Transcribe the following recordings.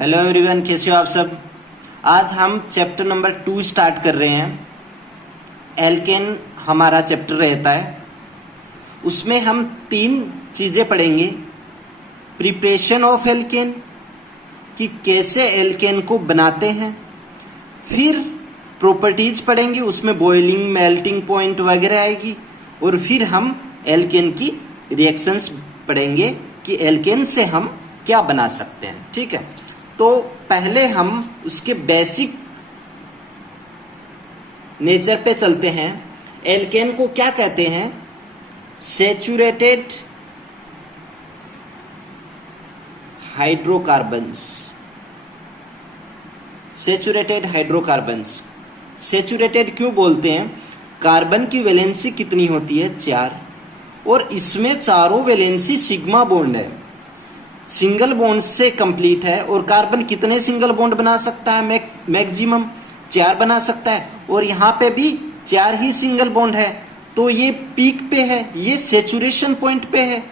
Hello everyone, कैसे हो आप सब। आज हम चैप्टर नंबर 2 स्टार्ट कर रहे हैं। एल्केन हमारा चैप्टर रहता है, उसमें हम 3 चीजें पढ़ेंगे। प्रिपरेशन ऑफ एल्केन, कि कैसे एल्केन को बनाते हैं। फिर प्रॉपर्टीज पढ़ेंगे, उसमें बॉइलिंग, मेल्टिंग पॉइंट वगैरह आएगी। और फिर हम एल्केन की रिएक्शंस पढ़ेंगे कि एल्केन से हम क्या बना सकते हैं। ठीक है, तो पहले हम उसके बेसिक नेचर पे चलते हैं। एल्केन को क्या कहते हैं? Saturated hydrocarbons. Saturated hydrocarbons, saturated क्यों बोलते हैं? कार्बन की वैलेंसी कितनी होती है? 4, और इसमें चारों वैलेंसी सिग्मा बॉन्ड है, सिंगल बॉन्ड से कंप्लीट है। और कार्बन कितने सिंगल बॉन्ड बना सकता है? मैक्सिमम 4 बना सकता है, और यहां पे भी 4 ही सिंगल बॉन्ड है। तो ये पीक पे है, ये सैचुरेशन पॉइंट पे है,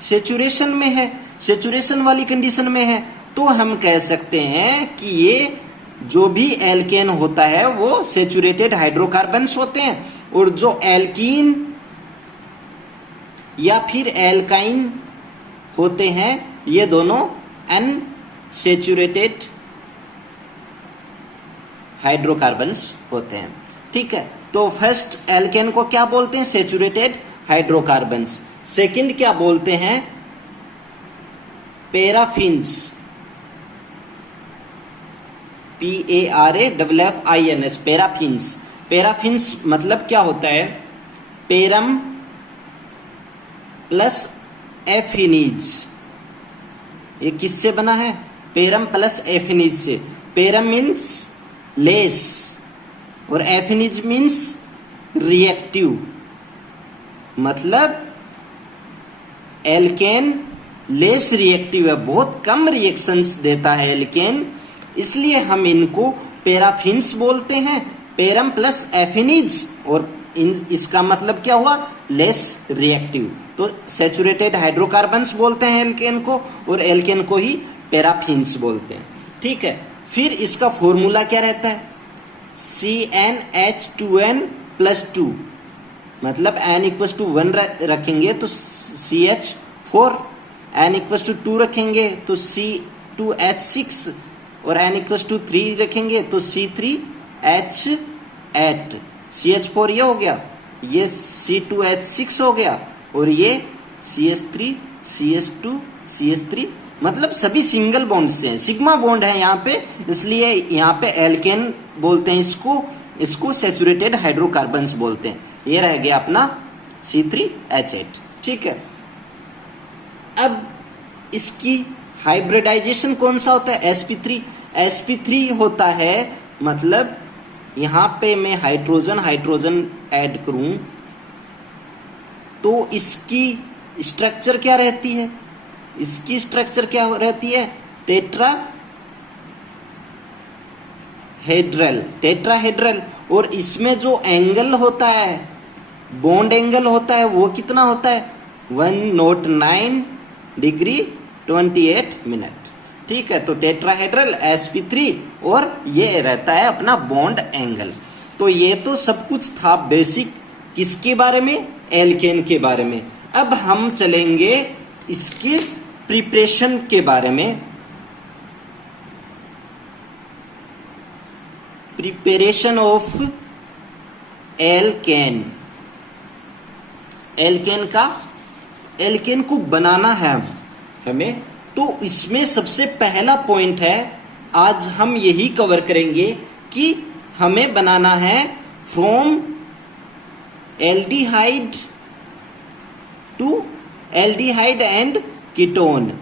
सैचुरेशन में है, सैचुरेशन वाली कंडीशन में है। तो हम कह सकते हैं कि ये जो भी एल्केन होता है वो सैचुरेटेड हाइड्रोकार्बन्स होते हैं, और जो एल्कीन या फिर एल्काइन होते हैं ये दोनों अनसैचुरेटेड हाइड्रोकार्बन्स होते हैं। ठीक है, तो फर्स्ट एल्केन को क्या बोलते हैं? Saturated hydrocarbons. सेकंड क्या बोलते हैं? Paraffins, PARAFFINS, paraffins. पैराफिन्स मतलब क्या होता है? पेरम प्लस एफिनीज। ये किससे बना है? पेरम प्लस एफिनीज से। पेरम मीन्स लेस और एफिनीज मीन्स रिएक्टिव, मतलब एल्केन लेस रिएक्टिव है, बहुत कम रिएक्शंस देता है एल्केन, इसलिए हम इनको पैराफिन्स बोलते हैं। पेरम प्लस एफिनीज, और इसका मतलब क्या हुआ? Less reactive. तो सैचुरेटेड हाइड्रोकार्बन्स बोलते हैं एल्केन को, और एल्केन को ही पैराफिन्स बोलते हैं। ठीक है, फिर इसका फॉर्मूला क्या रहता है? CnH2n+2, मतलब n=1 रखेंगे तो CH4, n=2 रखेंगे तो C2H6, और n=3 रखेंगे तो C3H8। CH4 ये हो गया, ये C2H6 हो गया, और ये CH3, CH2, CH3, मतलब सभी सिंगल बॉन्ड से हैं, सिग्मा बॉन्ड है यहाँ पे, इसलिए यहाँ पे एल्केन बोलते हैं इसको सैचुरेटेड हाइड्रोकार्बन्स बोलते हैं। ये रह गया अपना C3H8। ठीक है, अब इसकी हाइब्रिडाइजेशन कौन सा होता है? sp3 होता है, मतलब यहां पे मैं हाइड्रोजन ऐड करूं तो इसकी स्ट्रक्चर क्या रहती है? इसकी स्ट्रक्चर क्या रहती है? टेट्राहेड्रल। और इसमें जो एंगल होता है, बॉन्ड एंगल होता है, वो कितना होता है? 109 डिग्री 28 मिनट। ठीक है, तो टेट्राहेड्रल sp3, और ये रहता है अपना बॉन्ड एंगल। तो ये तो सब कुछ था बेसिक, किसके बारे में? एल्केन के बारे में। अब हम चलेंगे इसके प्रिपरेशन के बारे में। Preparation of alkene. एल्केन को बनाना है हमें, तो इसमें सबसे पहला पॉइंट है, आज हम यही कवर करेंगे कि हमें बनाना है from aldehyde to aldehyde and ketone.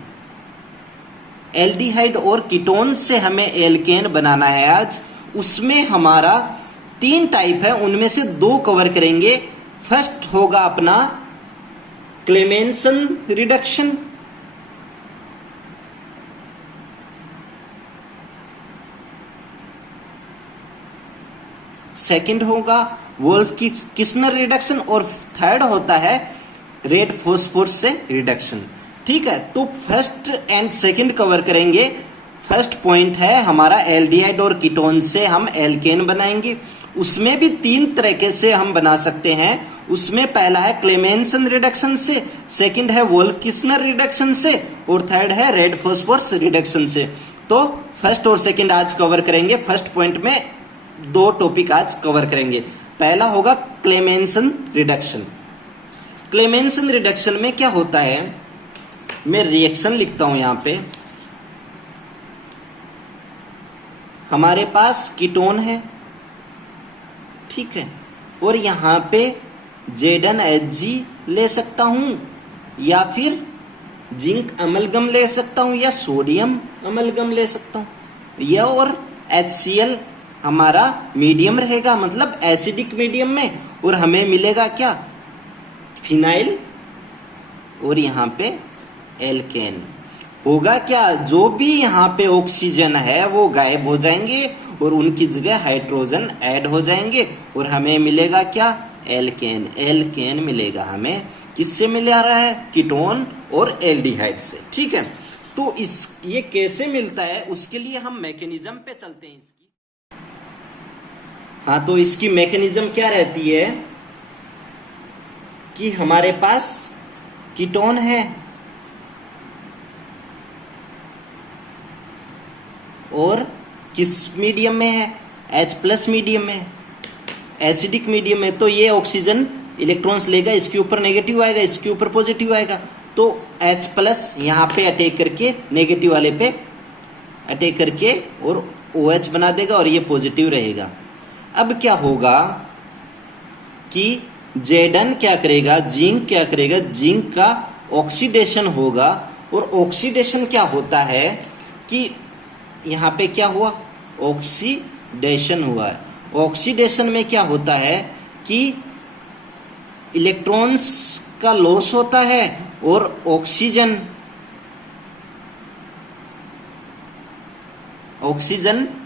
Aldehyde और कीटोन से हमें एल्केन बनाना है आज। उसमें हमारा 3 टाइप है, उनमें से 2 कवर करेंगे। फर्स्ट होगा अपना क्लेमेंसन रिडक्शन, सेकंड होगा वोल्फ किस्नर रिडक्शन, और थर्ड होता है रेड फॉस्फोरस से रिडक्शन। ठीक है, तो फर्स्ट एंड सेकंड कवर करेंगे। फर्स्ट पॉइंट है हमारा एल्डिहाइड और कीटोन से हम एल्केन बनाएंगे। उसमें भी 3 तरीके से हम बना सकते हैं। उसमें पहला है क्लेमेंसन रिडक्शन से, सेकंड है वोल्फ-किस्नर रिडक्शन से और थर्ड है रेड फॉस्फोरस रिडक्शन से। तो फर्स्ट और सेकंड आज कवर करेंगे। फर्स्ट पॉइंट में 2 टॉपिक आज कवर करेंगे। पहला होगा क्लेमेंसन रिडक्शन। क्लेमेंसन रिडक्शन में क्या होता है, मैं रिएक्शन लिखता हूं यहां पे। हमारे पास कीटोन है, ठीक है, और यहां पे ZnHg ले सकता हूं या फिर जिंक अमलगम ले सकता हूं या सोडियम अमलगम ले सकता हूं। यह और HCl हमारा मीडियम रहेगा, मतलब एसिडिक मीडियम में, और हमें मिलेगा क्या, फिनाइल और यहां पे एल्केन। होगा क्या, जो भी यहाँ पे ऑक्सीजन है वो गायब हो जाएंगे और उनकी जगह हाइड्रोजन ऐड हो जाएंगे और हमें मिलेगा क्या, एल्केन। एल्केन मिलेगा हमें, किससे मिल रहा है, कीटोन और एल्डिहाइड से, ठीक है। तो ये कैसे मिलता है उसके लिए हम मैकेनिज्म पे चलते हैं इसकी। हाँ, तो इसकी मैकेनिज्म क्या रहती है कि हमारे पास कीटोन है और किस मीडियम में है, H+ मीडियम में, एसिडिक मीडियम में। तो ये ऑक्सीजन इलेक्ट्रॉन्स लेगा, इसके ऊपर नेगेटिव आएगा, इसके ऊपर पॉजिटिव आएगा। तो H+ यहाँ पे अटैक करके नेगेटिव वाले पे अटैक करके और OH बना देगा और ये पॉजिटिव रहेगा। अब क्या होगा कि Zn क्या करेगा, जिंक क्या करेगा, जिंक का ऑक्सीडेशन होगा। और ऑक्सीडेशन क्या होता है कि यहाँ पे क्या हुआ, ऑक्सीडेशन हुआ है। ऑक्सीडेशन में क्या होता है कि इलेक्ट्रॉन्स का लॉस होता है और ऑक्सीजन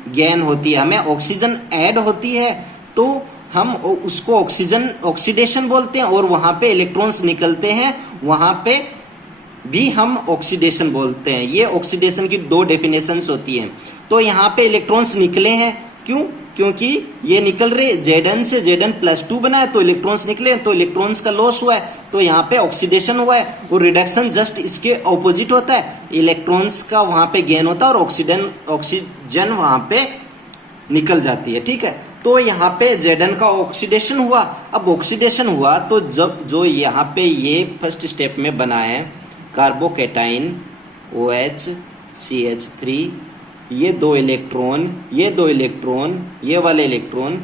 गेन होती है, हमें ऑक्सीजन ऐड होती है। तो हम उसको ऑक्सीडेशन बोलते हैं और वहां पे इलेक्ट्रॉन्स निकलते हैं, वहां पे भी हम ऑक्सीडेशन बोलते हैं। ये ऑक्सीडेशन की 2 डेफिनेशंस होती हैं। तो यहाँ पे इलेक्ट्रॉन्स निकले हैं, क्यों, क्योंकि ये निकल रहे Zn से Zn+2 बना है, तो इलेक्ट्रॉन्स निकले, तो इलेक्ट्रॉन्स का लॉस हुआ है, तो यहाँ पे ऑक्सीडेशन हुआ है। और रिडक्शन जस्ट इसके ऑपोजिट होता है, इलेक्ट्रॉन्स का वहां पे गेन होता है और ऑक्सीजन वहां पे निकल जाती है, ठीक है। तो यहाँ पे Zn का ऑक्सीडेशन हुआ। अब ऑक्सीडेशन हुआ तो जब जो यहाँ पे ये फर्स्ट स्टेप में बना है कार्बोकेटाइन OH CH3, ये 2 इलेक्ट्रॉन, ये 2 इलेक्ट्रॉन, ये वाले इलेक्ट्रॉन,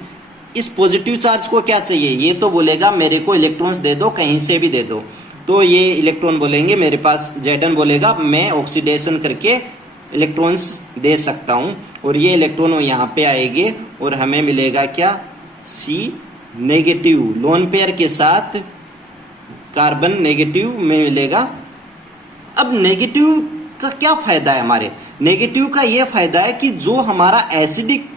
इस पॉजिटिव चार्ज को क्या चाहिए, ये तो बोलेगा मेरे को इलेक्ट्रॉन्स दे दो, कहीं से भी दे दो। तो ये इलेक्ट्रॉन बोलेंगे मेरे पास, Zn बोलेगा मैं ऑक्सीडेशन करके इलेक्ट्रॉन्स दे सकता हूं, और ये इलेक्ट्रॉन यहाँ पे आएंगे और हमें मिलेगा क्या, C- लोन पेयर के साथ कार्बन नेगेटिव में मिलेगा। अब नेगेटिव का क्या फायदा है, हमारे नेगेटिव का ये फायदा है कि जो हमारा एसिडिक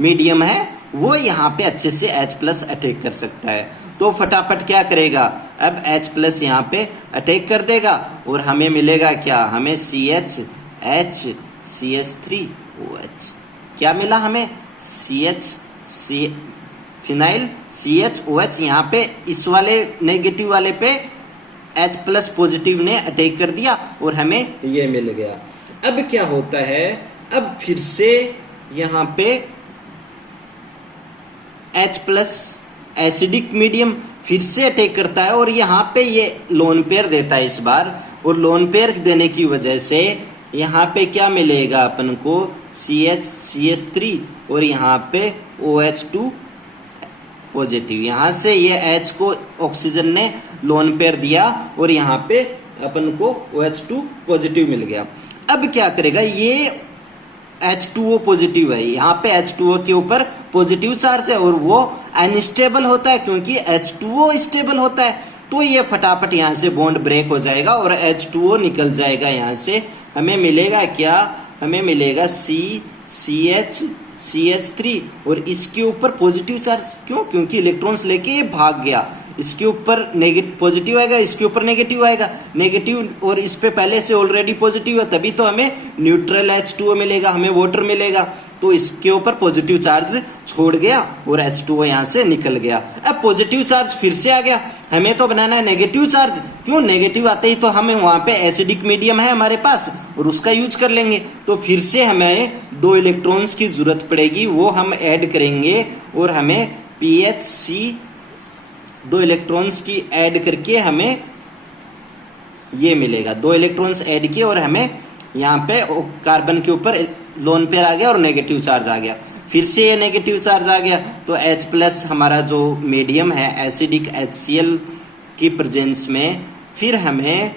मीडियम है वो यहाँ पे अच्छे से H+ अटैक कर सकता है। तो फटाफट क्या करेगा, अब H+ यहाँ पे अटैक कर देगा और हमें मिलेगा क्या, हमें CH CH3OH। क्या मिला हमें, फिनाइल CHOH। यहाँ पे इस वाले नेगेटिव वाले पे H+ पॉजिटिव ने अटैक कर दिया और हमें ये मिल गया। अब क्या होता है, अब फिर से यहाँ पे H+ एसिडिक मीडियम फिर से अटैक करता है और यहाँ पे ये लोन पेयर देता है इस बार, और लोन पेयर देने की वजह से यहाँ पे क्या मिलेगा अपन को, CH3 और यहाँ पे OH2 पॉजिटिव। यहाँ से ये H को ऑक्सीजन ने लोन पेयर दिया और यहाँ पे अपन को OH2 पॉजिटिव मिल गया। अब क्या करेगा, ये H2O पॉजिटिव है, यहाँ पे H2O के ऊपर पॉजिटिव चार्ज है और वो अनस्टेबल होता है क्योंकि H2O स्टेबल होता है। तो ये फटाफट यहाँ से बॉन्ड ब्रेक हो जाएगा और H2O निकल जाएगा यहाँ से। हमें मिलेगा क्या, हमें मिलेगा CH3 और इसके ऊपर पॉजिटिव चार्ज, क्यों, क्योंकि इलेक्ट्रॉन्स लेके ये भाग गया। इसके ऊपर पॉजिटिव आएगा, इसके ऊपर नेगेटिव आएगा, नेगेटिव और इस पे पहले से ऑलरेडी पॉजिटिव है, तभी तो हमें न्यूट्रल H2O मिलेगा, हमें वाटर मिलेगा। तो इसके ऊपर पॉजिटिव चार्ज छोड़ गया और H2O यहां से निकल गया। अब पॉजिटिव चार्ज फिर से आ गया, हमें तो बनाना है नेगेटिव चार्ज। क्यों? नेगेटिव आते ही तो हमें वहां पे एसिडिक मीडियम है हमारे पास और उसका यूज कर लेंगे। तो फिर से हमें 2 इलेक्ट्रॉन्स की जरूरत पड़ेगी, वो हम ऐड करेंगे और हमें PHC 2 इलेक्ट्रॉन्स की ऐड करके हमें ये मिलेगा। 2 इलेक्ट्रॉन्स ऐड किए और हमें यहाँ पे कार्बन के ऊपर लोन पेयर आ गया और नेगेटिव चार्ज आ गया। फिर से ये नेगेटिव चार्ज आ गया तो H प्लस हमारा जो मीडियम है एसिडिक HCl की प्रेजेंस में, फिर हमें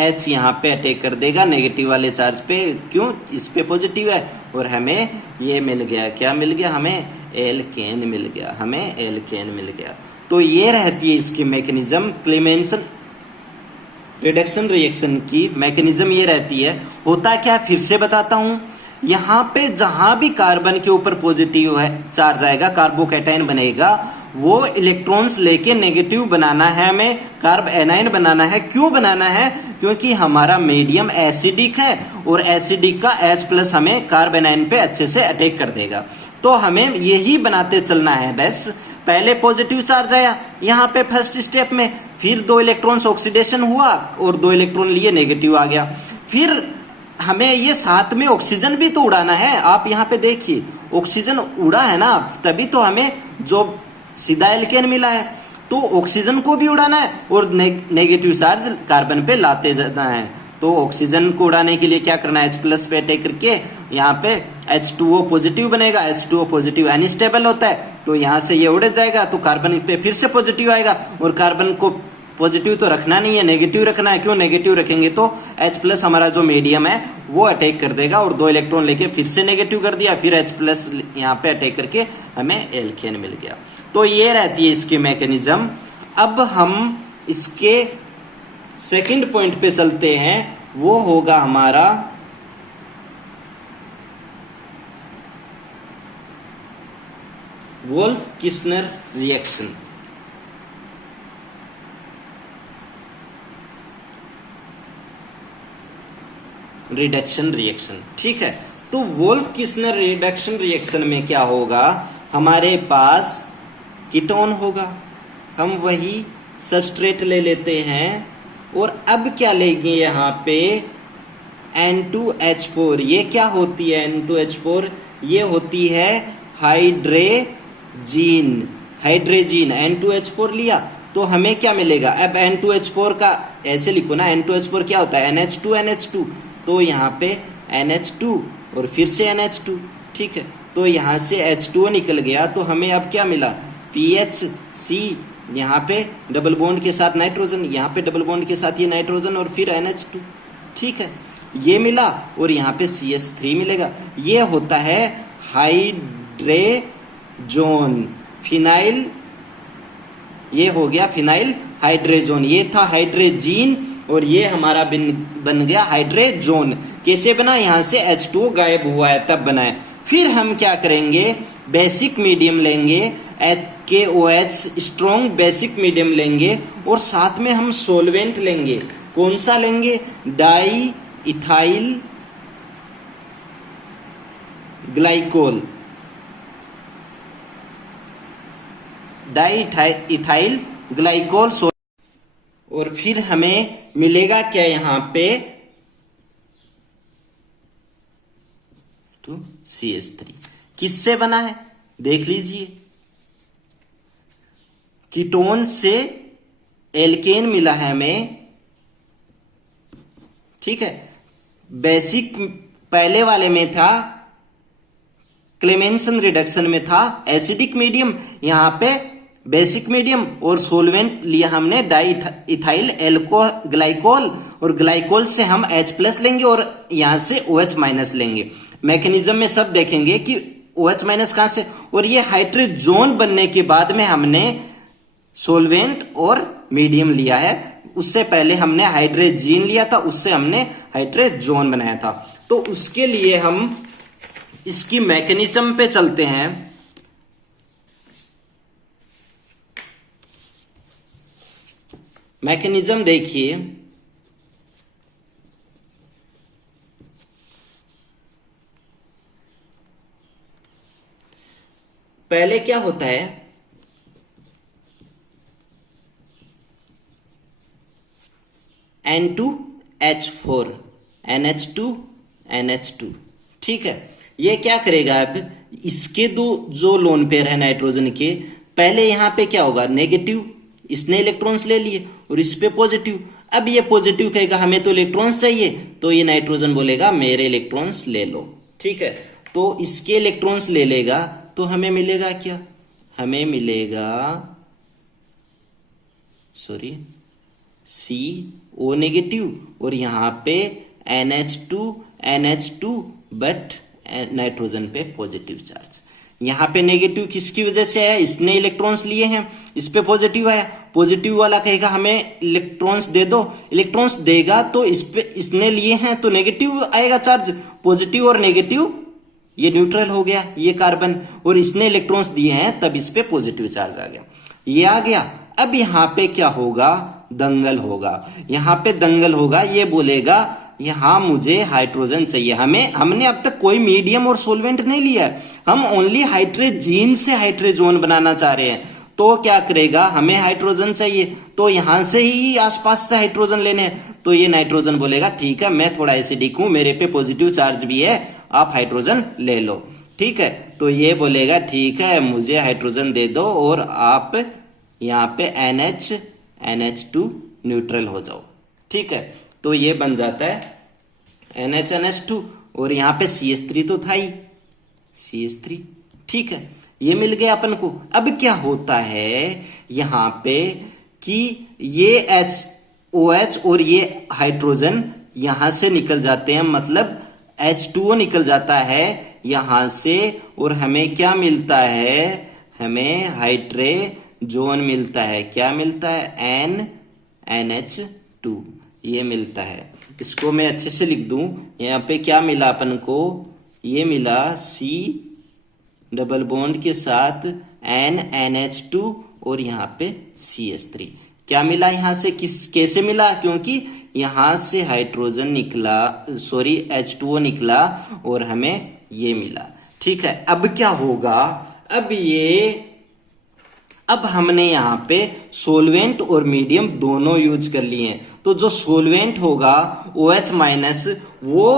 H यहाँ पे अटैक कर देगा नेगेटिव वाले चार्ज पे। क्यों? इस पे पॉजिटिव है और हमें ये मिल गया। क्या मिल गया? हमें एल्केन मिल गया, हमें एल्केन मिल गया। तो ये रहती है इसकी मैकेनिज्म। क्लेमेंसन रिडक्शन रिएक्शन की मैकेनिज्म ये रहती है। होता क्या, फिर से बताता हूं, यहाँ पे जहां भी कार्बन के ऊपर पॉजिटिव है चार्ज आएगा, कार्बोकैटायन बनेगा, वो इलेक्ट्रॉन्स लेके नेगेटिव बनाना है, हमें कार्ब एनाइन बनाना है। क्यों बनाना है? क्योंकि हमारा मीडियम एसिडिक है और एसिडिक का H प्लस हमें कार्ब एनाइन पे अच्छे से अटैक कर देगा। तो हमें यही बनाते चलना है बस। पहले पॉजिटिव चार्ज आया यहाँ पे फर्स्ट स्टेप में, फिर 2 इलेक्ट्रॉन्स ऑक्सीडेशन हुआ और 2 इलेक्ट्रॉन लिए नेगेटिव आ गया। फिर हमें ये साथ में ऑक्सीजन भी तो उड़ाना है। आप यहाँ पे देखिए ऑक्सीजन उड़ा है ना, तभी तो हमें जो सीधा एल्केन मिला है। तो ऑक्सीजन को भी उड़ाना है और नेगेटिव चार्ज कार्बन पे लाते जाना है। तो ऑक्सीजन को उड़ाने के लिए क्या करना है? H प्लस पे अटैक करके यहाँ पे H2O पॉजिटिव बनेगा। H2O पॉजिटिव अनस्टेबल होता है तो यहाँ से ये उड़ जाएगा, तो कार्बन पे फिर से पॉजिटिव आएगा और कार्बन को पॉजिटिव तो रखना नहीं है, नेगेटिव रखना है। क्यों? नेगेटिव रखेंगे तो H प्लस हमारा जो मीडियम है वो अटैक कर देगा और 2 इलेक्ट्रॉन लेके फिर से नेगेटिव कर दिया, फिर H प्लस यहाँ पे अटैक करके हमें एल्केन मिल गया। तो ये रहती है इसकी मैकेनिज्म। अब हम इसके सेकंड पॉइंट पे चलते हैं, वो होगा हमारा Wolff Kishner reaction. Reduction reaction, ठीक है। तो वोल्फ किस्नर रिडक्शन रिएक्शन में क्या होगा? हमारे पास कीटोन होगा, हम वही सबस्ट्रेट ले लेते हैं और अब क्या लेंगे यहाँ पे? N2H4। ये क्या होती है N2H4? ये होती है हाइड्रेजीन। हाइड्रेजीन N2H4 लिया तो हमें क्या मिलेगा? अब N2H4 का ऐसे लिखो ना, N2H4 क्या होता है? NH2 NH2। तो यहाँ पे NH2 और फिर से NH2, ठीक है। तो यहाँ से H2O निकल गया तो हमें अब क्या मिला? PHC, यहाँ पे डबल बॉन्ड के साथ नाइट्रोजन, यहाँ पे डबल बॉन्ड के साथ ये नाइट्रोजन और फिर NH2, ठीक है। ये मिला और यहाँ पे CH3 मिलेगा। ये होता है हाइड्रेजोन फिनाइल। ये हो गया फिनाइल हाइड्रेजोन। ये था हाइड्रेजीन और ये हमारा बन गया हाइड्रेजोन। कैसे बना? यहाँ से H2O गायब हुआ है तब बना है। फिर हम क्या करेंगे? बेसिक मीडियम लेंगे, KOH स्ट्रॉन्ग बेसिक मीडियम लेंगे और साथ में हम सोलवेंट लेंगे। कौन सा लेंगे? Di ethyl glycol. Di ethyl glycol और फिर हमें मिलेगा क्या यहाँ पे? तो CH3 किससे बना है? देख लीजिए, कीटोन से एल्केन मिला है हमें, ठीक है। बेसिक पहले वाले में था, क्लेमेंसन रिडक्शन में था एसिडिक मीडियम, यहां पे बेसिक मीडियम और सोलवेंट लिया हमने डाई इथाइल ग्लाइकोल और ग्लाइकोल से हम H प्लस लेंगे और यहां से OH माइनस लेंगे। मैकेनिज्म में सब देखेंगे कि OH माइनस कहां से, और ये हाइड्रोजोन बनने के बाद में हमने सोलवेंट और मीडियम लिया है। उससे पहले हमने हाइड्रोजीन लिया था, उससे हमने हाइड्रोजोन बनाया था। तो उसके लिए हम इसकी मैकेनिज्म पे चलते हैं। मैकेनिज्म देखिए, पहले क्या होता है, N2H4 NH2 NH2, ठीक है। ये क्या करेगा, अब इसके दो जो लोन पेयर है नाइट्रोजन के, पहले यहां पे क्या होगा, नेगेटिव, इसने इलेक्ट्रॉन्स ले लिए और इस पे पॉजिटिव। अब ये पॉजिटिव कहेगा हमें तो इलेक्ट्रॉन्स चाहिए, तो ये नाइट्रोजन बोलेगा मेरे इलेक्ट्रॉन्स ले लो, ठीक है। तो इसके इलेक्ट्रॉन्स ले लेगा तो हमें मिलेगा क्या, हमें मिलेगा सॉरी CO नेगेटिव और यहां पे NH2 बट नाइट्रोजन पे पॉजिटिव चार्ज। यहां पे नेगेटिव किसकी वजह से है, इसने इलेक्ट्रॉन्स लिए हैं, इस पे पॉजिटिव है, पॉजिटिव वाला कहेगा हमें इलेक्ट्रॉन्स दे दो, इलेक्ट्रॉन्स देगा तो इस पे इसने लिए हैं तो नेगेटिव आएगा चार्ज, पॉजिटिव और नेगेटिव ये न्यूट्रल हो गया, ये कार्बन, और इसने इलेक्ट्रॉन्स दिए हैं तब इस पे पॉजिटिव चार्ज आ गया, ये आ गया। अब यहां पे क्या होगा, दंगल होगा, यहां पे दंगल होगा, ये बोलेगा यहां मुझे हाइड्रोजन चाहिए, हमने अब तक कोई मीडियम और सोलवेंट नहीं लिया है, हम ओनली हाइड्रोजीन से हाइड्रोजोन बनाना चाह रहे हैं। तो क्या करेगा, हमें हाइड्रोजन चाहिए तो यहां से ही आसपास से हाइड्रोजन लेने हैं, तो ये नाइट्रोजन बोलेगा ठीक है मैं थोड़ा एसिडिक हूं, मेरे पे पॉजिटिव चार्ज भी है, आप हाइड्रोजन ले लो, ठीक है। तो ये बोलेगा ठीक है मुझे हाइड्रोजन दे दो और आप यहां पे NH2 न्यूट्रल हो जाओ, ठीक है। तो ये बन जाता है NH2 और यहां पे CH3 तो था ही, CH3, ठीक है, ये मिल गया अपन को। अब क्या होता है यहां पे कि ये OH और ये हाइड्रोजन यहां से निकल जाते हैं, मतलब H2O निकल जाता है यहां से, और हमें क्या मिलता है, हमें हाइड्रोजन मिलता है, क्या मिलता है, NH2 ये मिलता है। इसको मैं अच्छे से लिख दूं, यहां पे क्या मिला अपन को, ये मिला C डबल बॉन्ड के साथ NH2 और यहां पे CH3, क्या मिला यहां से, कैसे मिला, क्योंकि यहां से हाइड्रोजन निकला, सॉरी H2O निकला और हमें ये मिला, ठीक है। अब क्या होगा, अब हमने यहां पे सोलवेंट और मीडियम दोनों यूज कर लिए हैं, तो जो सोलवेंट होगा OH माइनस वो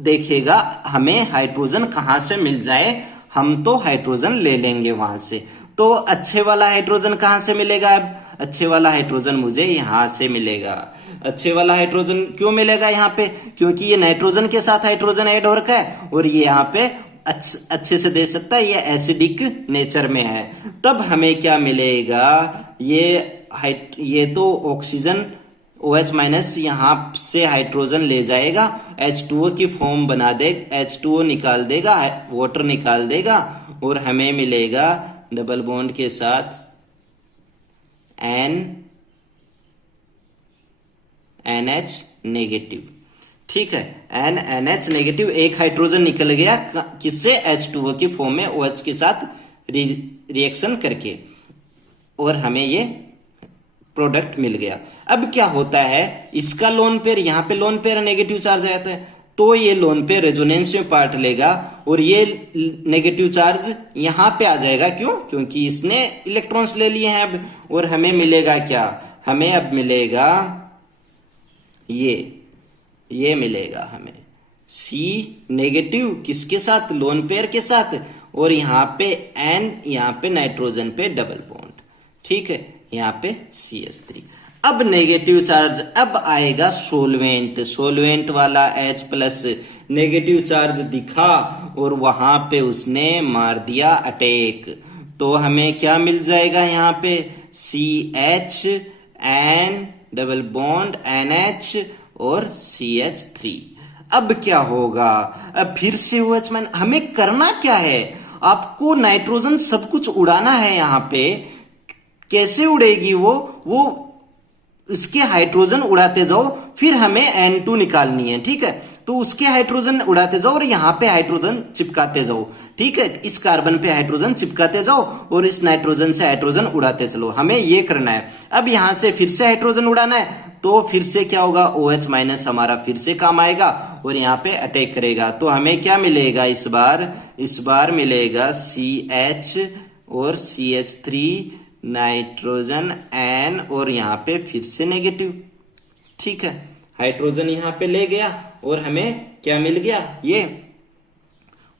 देखेगा हमें हाइड्रोजन कहां से मिल जाए, हम तो हाइड्रोजन ले लेंगे वहां से। तो अच्छे वाला हाइड्रोजन कहां से मिलेगा, अब अच्छे वाला हाइड्रोजन मुझे यहां से मिलेगा। अच्छे वाला हाइड्रोजन क्यों मिलेगा यहाँ पे, क्योंकि ये नाइट्रोजन के साथ हाइड्रोजन ऐड हो रखा है और ये यहाँ पे अच्छे से दे सकता है, ये एसिडिक नेचर में है। तब हमें क्या मिलेगा, ये तो ऑक्सीजन OH माइनस यहां से हाइड्रोजन ले जाएगा, H2O की फॉर्म बना दे, H2O निकाल देगा, वाटर निकाल देगा और हमें मिलेगा डबल बॉन्ड के साथ NH नेगेटिव, ठीक है, NH नेगेटिव, एक हाइड्रोजन निकल गया किससे, H2O की फॉर्म में OH के साथ रिएक्शन करके, और हमें ये प्रोडक्ट मिल गया। अब क्या होता है, इसका लोन पेयर, यहां पे लोन पेयर नेगेटिव चार्ज आता है, तो ये लोन पेयर रेजोनेंस में पार्ट लेगा और ये नेगेटिव चार्ज यहां पे आ जाएगा, क्यों, क्योंकि इसने इलेक्ट्रॉन्स ले लिए हैं अब, और हमें मिलेगा क्या, हमें अब मिलेगा ये मिलेगा हमें C नेगेटिव किसके साथ, लोन पेयर के साथ, और यहां पे यहां पे नाइट्रोजन पे डबल बॉन्ड, ठीक है, यहां पे CH3। अब नेगेटिव चार्ज, अब आएगा सोलवेंट वाला H प्लस नेगेटिव चार्ज दिखा और वहां पे उसने मार दिया अटैक, तो हमें क्या मिल जाएगा यहाँ पे, CH N double bond NH और CH3। अब क्या होगा, अब फिर से OH माइनस, हमें करना क्या है, आपको नाइट्रोजन सब कुछ उड़ाना है यहाँ पे, कैसे उड़ेगी वो इसके हाइड्रोजन उड़ाते जाओ, फिर हमें N2 निकालनी है, ठीक है। तो उसके हाइड्रोजन उड़ाते जाओ और यहाँ पे हाइड्रोजन चिपकाते जाओ। ठीक है, इस कार्बन पे हाइड्रोजन चिपकाते जाओ और इस नाइट्रोजन से हाइड्रोजन उड़ाते चलो, हमें ये करना है। अब यहां से फिर से हाइड्रोजन उड़ाना है, तो फिर से क्या होगा, OH माइनस हमारा फिर से काम आएगा और यहाँ पे अटैक करेगा। तो हमें क्या मिलेगा इस बार मिलेगा CH और CH3 नाइट्रोजन N और यहाँ पे फिर से नेगेटिव। ठीक है, हाइड्रोजन यहाँ पे ले गया और हमें क्या मिल गया ये,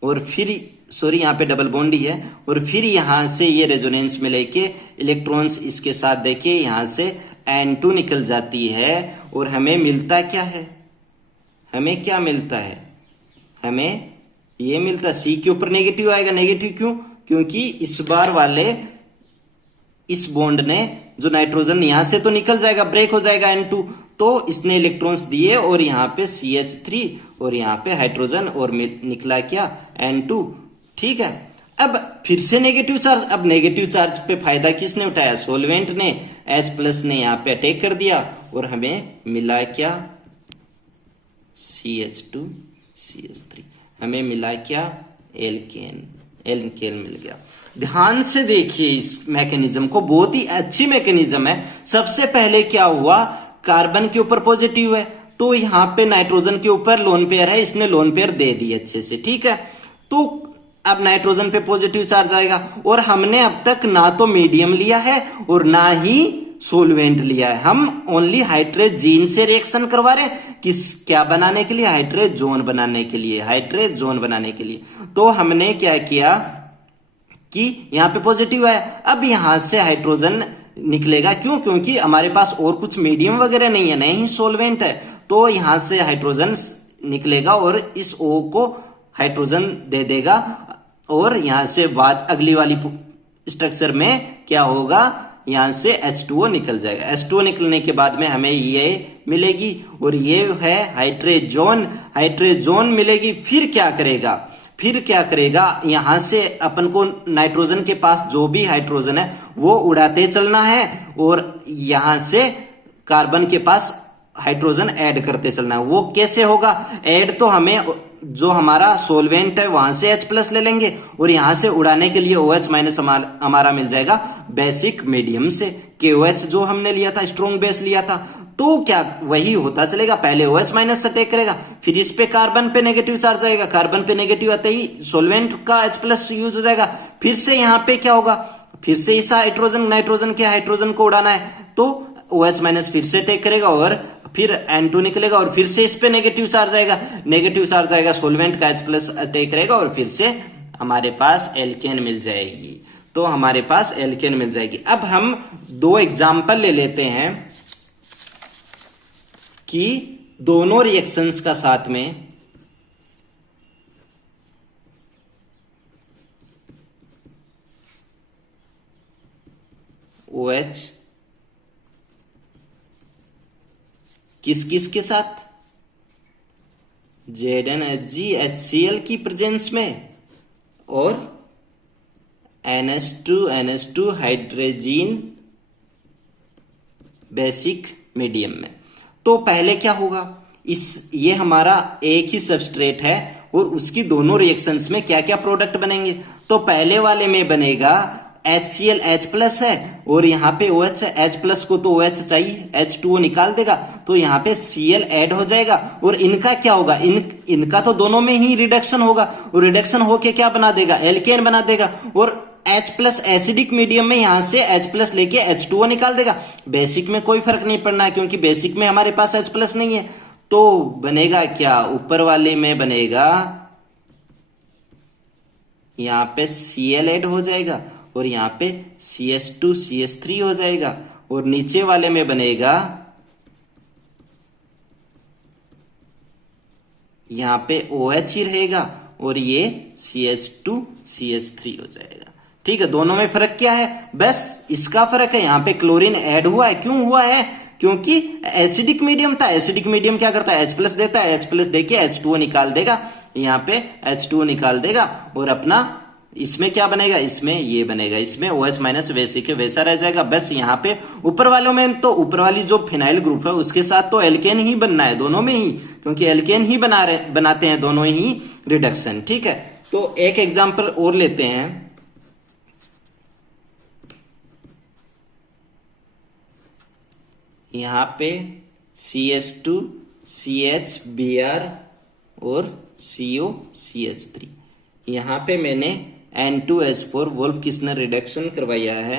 और फिर सॉरी यहाँ पे डबल बॉन्ड ही है, और फिर यहां से ये रेजोनेंस में लेके इलेक्ट्रॉन्स इसके साथ देके यहां से N2 निकल जाती है और हमें मिलता क्या है, हमें क्या मिलता है, हमें ये मिलता है C के ऊपर नेगेटिव आएगा। नेगेटिव क्यों, क्योंकि इस बार वाले इस बॉन्ड ने जो नाइट्रोजन यहां से तो निकल जाएगा, ब्रेक हो जाएगा N2, तो इसने इलेक्ट्रॉन्स दिए और यहाँ पे CH3 और यहाँ पे हाइड्रोजन और निकला क्या, N2। ठीक है, अब फिर से नेगेटिव चार्ज। अब नेगेटिव चार्ज पे फायदा किसने उठाया, सोलवेंट ने, H+ ने यहाँ पे अटैक कर दिया और हमें मिला क्या, CH2 CH3, हमें मिला क्या, एल्केन मिल गया। ध्यान से देखिए इस मैकेनिज्म को, बहुत ही अच्छी मैकेनिज्म है। सबसे पहले क्या हुआ, कार्बन के ऊपर पॉजिटिव है तो यहाँ पे नाइट्रोजन के ऊपर लोन पेयर है, इसने लोन पेयर दे दी अच्छे से। ठीक है, तो अब नाइट्रोजन पे पॉजिटिव चार्ज आएगा और हमने अब तक ना तो मीडियम लिया है और ना ही सोलवेंट लिया है, हम ओनली हाइड्रोजन से रिएक्शन करवा रहे हैं। क्या बनाने के लिए, हाइड्रोजन बनाने के लिए। तो हमने क्या किया कि यहाँ पे पॉजिटिव है, अब यहां से हाइड्रोजन निकलेगा। क्यों, क्योंकि हमारे पास और कुछ मीडियम वगैरह नहीं है, नहीं सोलवेंट है, तो यहां से हाइड्रोजन निकलेगा और इस O को हाइड्रोजन दे देगा और यहां से बाद अगली वाली स्ट्रक्चर में क्या होगा, यहां से H2O निकल जाएगा। H2O निकलने के बाद में हमें ये मिलेगी और ये है हाइड्रोजन मिलेगी। फिर क्या करेगा, यहां से अपन को नाइट्रोजन के पास जो भी हाइड्रोजन है वो उड़ाते चलना है और यहां से कार्बन के पास हाइड्रोजन ऐड करते चलना है। वो कैसे होगा ऐड, तो हमें जो हमारा सोलवेंट है वहां से H+ ले लेंगे और यहां से उड़ाने के लिए OH माइनस हमारा मिल जाएगा बेसिक मीडियम से। KOH जो हमने लिया था, स्ट्रॉन्ग बेस लिया था, तो क्या वही होता चलेगा, पहले OH माइनस से अटैक करेगा, फिर इस पे कार्बन पे नेगेटिव चार्ज आएगा, कार्बन पे नेगेटिव आते ही सोलवेंट का H+ यूज हो जाएगा। फिर से यहाँ पे क्या होगा, फिर से इस हाइड्रोजन को उड़ाना है तो OH माइनस फिर से अटैक करेगा और फिर N2 निकलेगा और फिर से इस पे नेगेटिव चार्ज आएगा, सोलवेंट का H+ अटैक करेगा और फिर से हमारे पास एल्केन मिल जाएगी। तो हमारे पास एल्केन मिल जाएगी। अब हम दो एग्जाम्पल ले लेते हैं कि दोनों रिएक्शंस का साथ में OH किस के साथ, ZnHg HCl की प्रेजेंस में और NH2 हाइड्रोजन बेसिक मीडियम में। तो पहले क्या होगा, ये हमारा एक ही सबस्ट्रेट है और उसकी दोनों रिएक्शंस में क्या क्या प्रोडक्ट बनेंगे। तो पहले वाले में बनेगा HCl H+ है और यहाँ पे OH है, H+ को तो OH चाहिए, H2O निकाल देगा तो यहाँ पे Cl ऐड हो जाएगा और इनका क्या होगा, इनका तो दोनों में ही रिडक्शन होगा और रिडक्शन होके क्या बना देगा, एल्केन बना देगा और H+ एसिडिक मीडियम में यहां से H+ लेके H2O निकाल देगा। बेसिक में कोई फर्क नहीं पड़ना है क्योंकि बेसिक में हमारे पास H+ नहीं है। तो बनेगा क्या, ऊपर वाले में बनेगा यहां पे Cl ऐड हो जाएगा और यहाँ पे CH2 CH3 हो जाएगा और नीचे वाले में बनेगा यहाँ पे OH ही रहेगा और ये CH2 CH3 हो जाएगा। ठीक है, दोनों में फर्क क्या है, बस इसका फर्क है, यहाँ पे क्लोरीन ऐड हुआ है। क्यों हुआ है, क्योंकि एसिडिक मीडियम था, एसिडिक मीडियम क्या करता है, H+ देता है, H+ देके H2O निकाल देगा, यहाँ पे H2O निकाल देगा और अपना इसमें क्या बनेगा, इसमें ये बनेगा, इसमें OH माइनस वैसे के वैसा रह जाएगा। बस यहाँ पे ऊपर वालों में तो ऊपर वाली जो फिनाइल ग्रुप है उसके साथ तो एल्केन ही बनना है दोनों में ही, क्योंकि एल्केन ही बनाते हैं दोनों ही रिडक्शन। ठीक है, तो एक एग्जांपल और लेते हैं। यहाँ पे CH2 CH Br और COCH3, यहाँ पे मैंने N2H4 वोल्फ किस्नर रिडक्शन करवाया है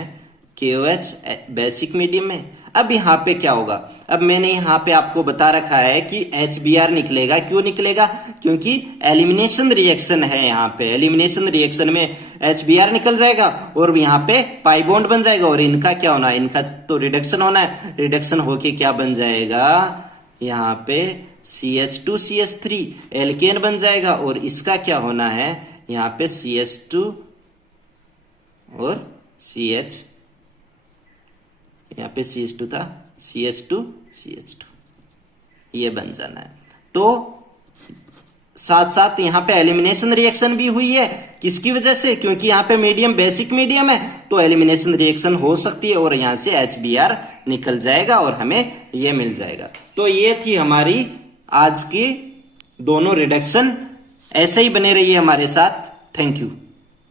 KOH बेसिक मीडियम में। अब यहाँ पे क्या होगा, अब मैंने यहाँ पे आपको बता रखा है कि HBr निकलेगा। क्यों निकलेगा, क्योंकि एलिमिनेशन रिएक्शन है। यहाँ पे एलिमिनेशन रिएक्शन में HBr निकल जाएगा और यहाँ पे पाई बॉन्ड बन जाएगा, और इनका क्या होना है, इनका तो रिडक्शन होना है। रिडक्शन होके क्या बन जाएगा, यहाँ पे CH2 CH3 एल्केन बन जाएगा, और इसका क्या होना है, यहाँ पे CH2 और CH, यहाँ पे CH2 था, CH2 CH2 ये बन जाना है। तो साथ साथ यहाँ पे एलिमिनेशन रिएक्शन भी हुई है। किसकी वजह से, क्योंकि यहाँ पे मीडियम बेसिक मीडियम है, तो एलिमिनेशन रिएक्शन हो सकती है और यहाँ से HBr निकल जाएगा और हमें ये मिल जाएगा। तो ये थी हमारी आज की दोनों रिडक्शन। ऐसे ही बने रहिए हमारे साथ। Thank you.